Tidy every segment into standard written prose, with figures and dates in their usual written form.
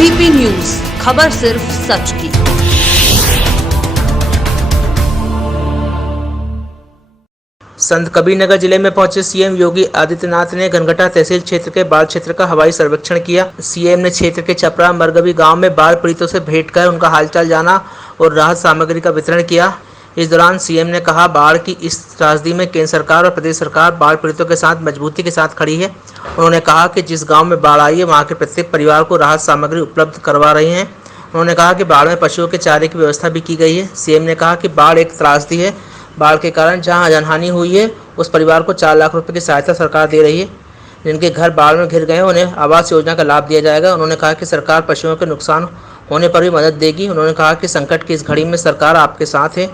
ABP news, खबर सिर्फ सच की। संत कबीरनगर जिले में पहुंचे सीएम योगी आदित्यनाथ ने घनघटा तहसील क्षेत्र के बाढ़ क्षेत्र का हवाई सर्वेक्षण किया। सीएम ने क्षेत्र के छपरा मरगवी गांव में बाढ़ पीड़ितों से भेंट कर उनका हालचाल जाना और राहत सामग्री का वितरण किया। इस दौरान सीएम ने कहा, बाढ़ की इस त्रासदी में केंद्र सरकार और प्रदेश सरकार बाढ़ पीड़ितों के साथ मजबूती के साथ खड़ी है। उन्होंने कहा कि जिस गाँव में बाढ़ आई है वहाँ के प्रत्येक परिवार को राहत सामग्री उपलब्ध करवा रहे हैं। उन्होंने कहा कि बाढ़ में पशुओं के चारे की व्यवस्था भी की गई है। सीएम ने कहा कि बाढ़ एक त्रासदी है। बाढ़ के कारण जहां जनहानि हुई है उस परिवार को 4 लाख रुपए की सहायता सरकार दे रही है। जिनके घर बाढ़ में घिर गए उन्हें आवास योजना का लाभ दिया जाएगा। उन्होंने कहा कि सरकार पशुओं के नुकसान होने पर भी मदद देगी। उन्होंने कहा कि संकट की इस घड़ी में सरकार आपके साथ है।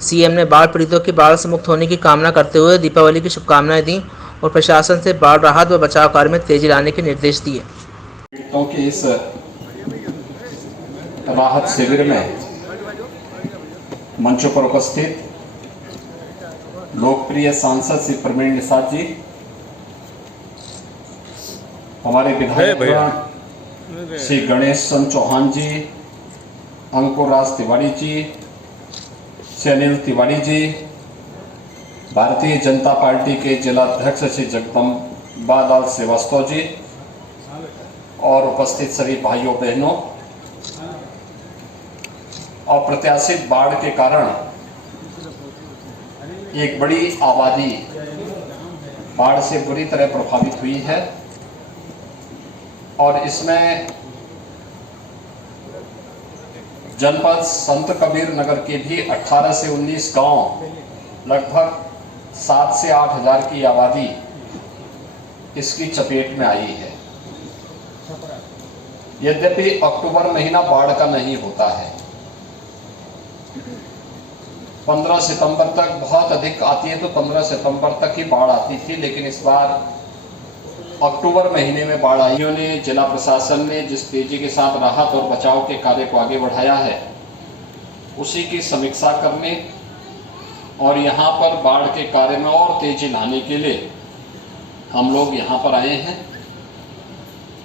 सीएम ने बाढ़ पीड़ितों की बाढ़ से मुक्त होने की कामना करते हुए दीपावली की शुभकामनाएं दी और प्रशासन से बाढ़ राहत व बचाव कार्य में तेजी लाने के निर्देश दिए। इस राहत शिविर में मंचों पर उपस्थित लोकप्रिय सांसद श्री प्रवीण निषाद जी, हमारे विधायक श्री गणेश चंद्र चौहान जी, अंकुर राज तिवारी जी, श्री अनिल तिवारी जी, भारतीय जनता पार्टी के जिला अध्यक्ष श्री जगदम्बा लाल श्रीवास्तव जी और उपस्थित सभी भाइयों बहनों, अप्रत्याशित बाढ़ के कारण एक बड़ी आबादी बाढ़ से बुरी तरह प्रभावित हुई है और इसमें जनपद संत कबीर नगर के भी 18 से 19 गांव, लगभग 7 से 8 हजार की आबादी इसकी चपेट में आई है। यद्यपि अक्टूबर महीना बाढ़ का नहीं होता है, 15 सितंबर तक बहुत अधिक आती है, तो 15 सितंबर तक ही बाढ़ आती थी, लेकिन इस बार अक्टूबर महीने में बाढ़ आई ने जिला प्रशासन ने जिस तेजी के साथ राहत और बचाव के कार्य को आगे बढ़ाया है, उसी की समीक्षा करने और यहाँ पर बाढ़ के कार्य में और तेजी लाने के लिए हम लोग यहाँ पर आए हैं।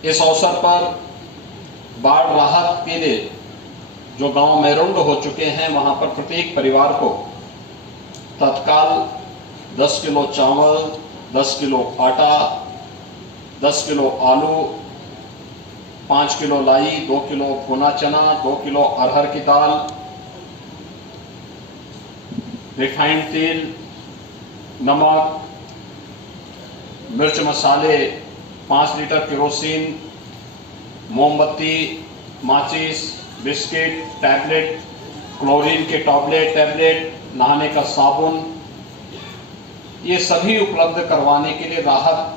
इस अवसर पर बाढ़ राहत के लिए जो गांव मैरुंड हो चुके हैं, वहां पर प्रत्येक परिवार को तत्काल 10 किलो चावल, 10 किलो आटा, 10 किलो आलू, 5 किलो लाई, 2 किलो भुना चना, 2 किलो अरहर की दाल, रिफाइंड तेल, नमक, मिर्च मसाले, 5 लीटर केरोसिन, मोमबत्ती, माचिस, बिस्किट, टैबलेट, क्लोरीन के टैबलेट, नहाने का साबुन, ये सभी उपलब्ध करवाने के लिए राहत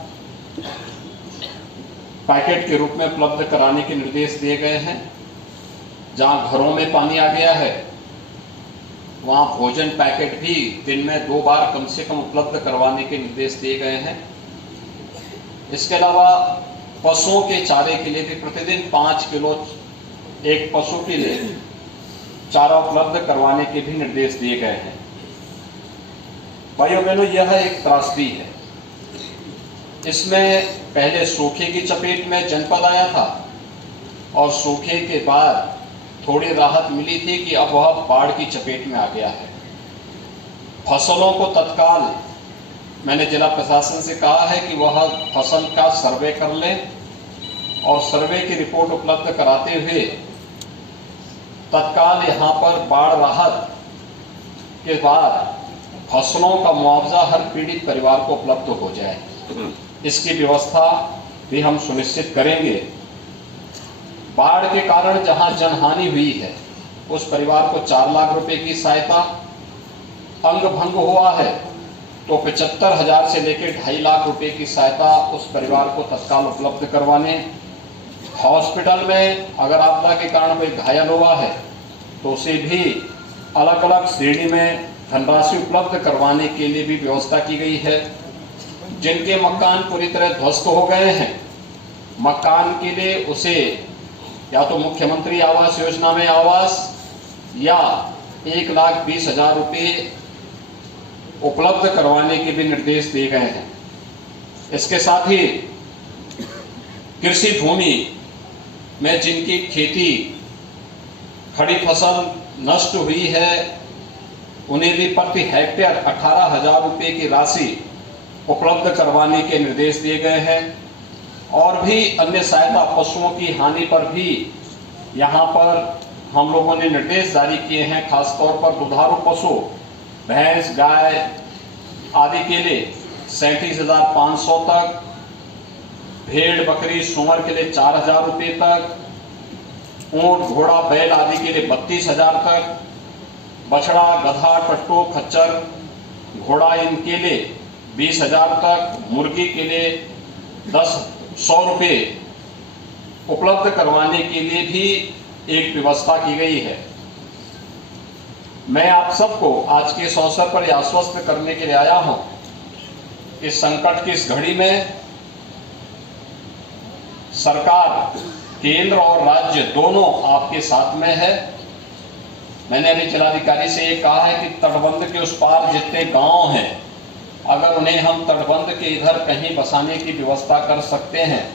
पैकेट के रूप में उपलब्ध कराने के निर्देश दिए गए हैं। जहां घरों में पानी आ गया है वहां भोजन पैकेट भी दिन में 2 बार कम से कम उपलब्ध करवाने के निर्देश दिए गए हैं। इसके अलावा पशुओं के चारे के लिए भी प्रतिदिन 5 किलो एक पशु के लिए चारा उपलब्ध करवाने के भी निर्देश दिए गए हैं। भाइयों बहनों, यह एक त्रासदी है। इसमें पहले सूखे की चपेट में जनपद आया था और सूखे के बाद थोड़ी राहत मिली थी कि अब वह बाढ़ की चपेट में आ गया है। फसलों को तत्काल मैंने जिला प्रशासन से कहा है कि वह फसल का सर्वे कर लें और सर्वे की रिपोर्ट उपलब्ध कराते हुए तत्काल यहाँ पर बाढ़ राहत के बाद फसलों का मुआवजा हर पीड़ित परिवार को उपलब्ध हो जाए, इसकी व्यवस्था भी हम सुनिश्चित करेंगे। बाढ़ के कारण जहां जनहानि हुई है उस परिवार को 4 लाख रुपए की सहायता, अंग भंग हुआ है तो 75,000 से लेकर 2.5 लाख रुपए की सहायता उस परिवार को तत्काल उपलब्ध करवाने, हॉस्पिटल में अगर आपदा के कारण कोई घायल हुआ है तो उसे भी अलग अलग श्रेणी में धनराशि उपलब्ध करवाने के लिए भी व्यवस्था की गई है। जिनके मकान पूरी तरह ध्वस्त हो गए हैं, मकान के लिए उसे या तो मुख्यमंत्री आवास योजना में आवास या 1,20,000 रुपये उपलब्ध करवाने के भी निर्देश दिए गए हैं। इसके साथ ही कृषि भूमि में जिनकी खेती खड़ी फसल नष्ट हुई है उन्हें भी प्रति हेक्टेयर 18,000 रुपये की राशि उपलब्ध करवाने के निर्देश दिए गए हैं। और भी अन्य सहायता पशुओं की हानि पर भी यहाँ पर हम लोगों ने निर्देश जारी किए हैं। खासतौर पर दुधारू पशु भैंस गाय आदि के लिए 37,500 तक, भेड़ बकरी सूअर के लिए 4,000 रुपये तक, ऊंट घोड़ा बैल आदि के लिए 32,000 तक, बछड़ा गधा टट्टू खच्चर घोड़ा इनके लिए 20,000 तक, मुर्गी के लिए 100 रुपये उपलब्ध करवाने के लिए भी एक व्यवस्था की गई है। मैं आप सबको आज के इस अवसर पर यह आश्वस्त करने के लिए आया हूं कि संकट की इस घड़ी में सरकार केंद्र और राज्य दोनों आपके साथ में है। मैंने अभी जिलाधिकारी से ये कहा है कि तटबंध के उस पार जितने गांव हैं, अगर उन्हें हम तटबंध के इधर कहीं बसाने की व्यवस्था कर सकते हैं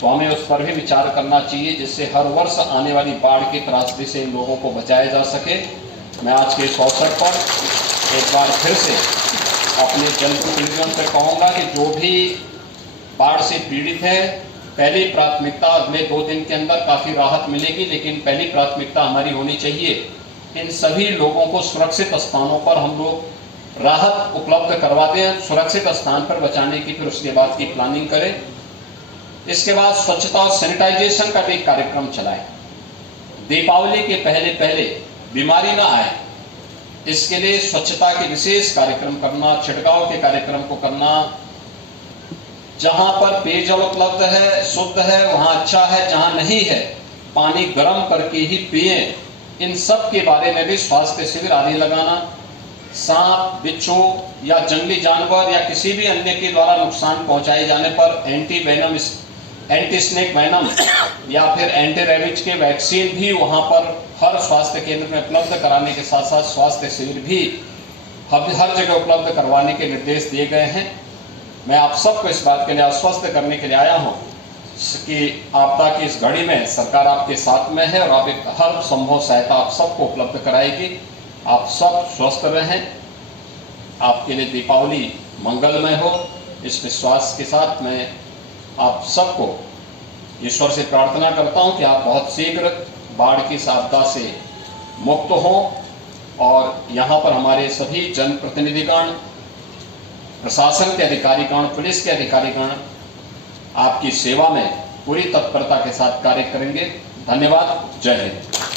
तो हमें उस पर भी विचार करना चाहिए, जिससे हर वर्ष आने वाली बाढ़ के त्रासदी से इन लोगों को बचाया जा सके। मैं आज के इस अवसर पर एक बार फिर से अपने जनप्रतिनिधियों से कहूँगा कि जो भी बाढ़ से पीड़ित है, पहली प्राथमिकता, अगले 2 दिन के अंदर काफ़ी राहत मिलेगी, लेकिन पहली प्राथमिकता हमारी होनी चाहिए इन सभी लोगों को सुरक्षित स्थानों पर हम लोग राहत उपलब्ध करवा दें, सुरक्षित स्थान पर बचाने की फिर उसके बाद की प्लानिंग करें। इसके बाद स्वच्छता और सैनिटाइजेशन का भी कार्यक्रम चलाएं। दीपावली के पहले बीमारी ना आए, इसके लिए स्वच्छता के विशेष कार्यक्रम करना, छिड़काव के कार्यक्रम को करना। जहां पर पेयजल उपलब्ध है, शुद्ध है, वहां अच्छा है, जहां नहीं है पानी गर्म करके ही पिए। इन सब के बारे में भी स्वास्थ्य शिविर आदि लगाना। सांप बिच्छू या जंगली जानवर या किसी भी अन्य के द्वारा नुकसान पहुंचाए जाने पर एंटी स्नेक वेनम या फिर एंटी रेबीज के वैक्सीन भी वहां पर हर स्वास्थ्य केंद्र में उपलब्ध कराने के साथ साथ स्वास्थ्य शिविर भी हर जगह उपलब्ध करवाने के निर्देश दिए गए हैं। मैं आप सबको इस बात के लिए आश्वस्त करने के लिए आया हूं कि आपदा की इस घड़ी में सरकार आपके साथ में है और आप एक हर संभव सहायता आप सबको उपलब्ध कराएगी। आप सब स्वस्थ रहें, आपके लिए दीपावली मंगलमय हो, इस विश्वास के साथ मैं आप सबको ईश्वर से प्रार्थना करता हूं कि आप बहुत शीघ्र बाढ़ की इस आपदा से मुक्त हों और यहाँ पर हमारे सभी जनप्रतिनिधिगण, प्रशासन के अधिकारीगण, पुलिस के अधिकारीगण आपकी सेवा में पूरी तत्परता के साथ कार्य करेंगे। धन्यवाद। जय हिंद।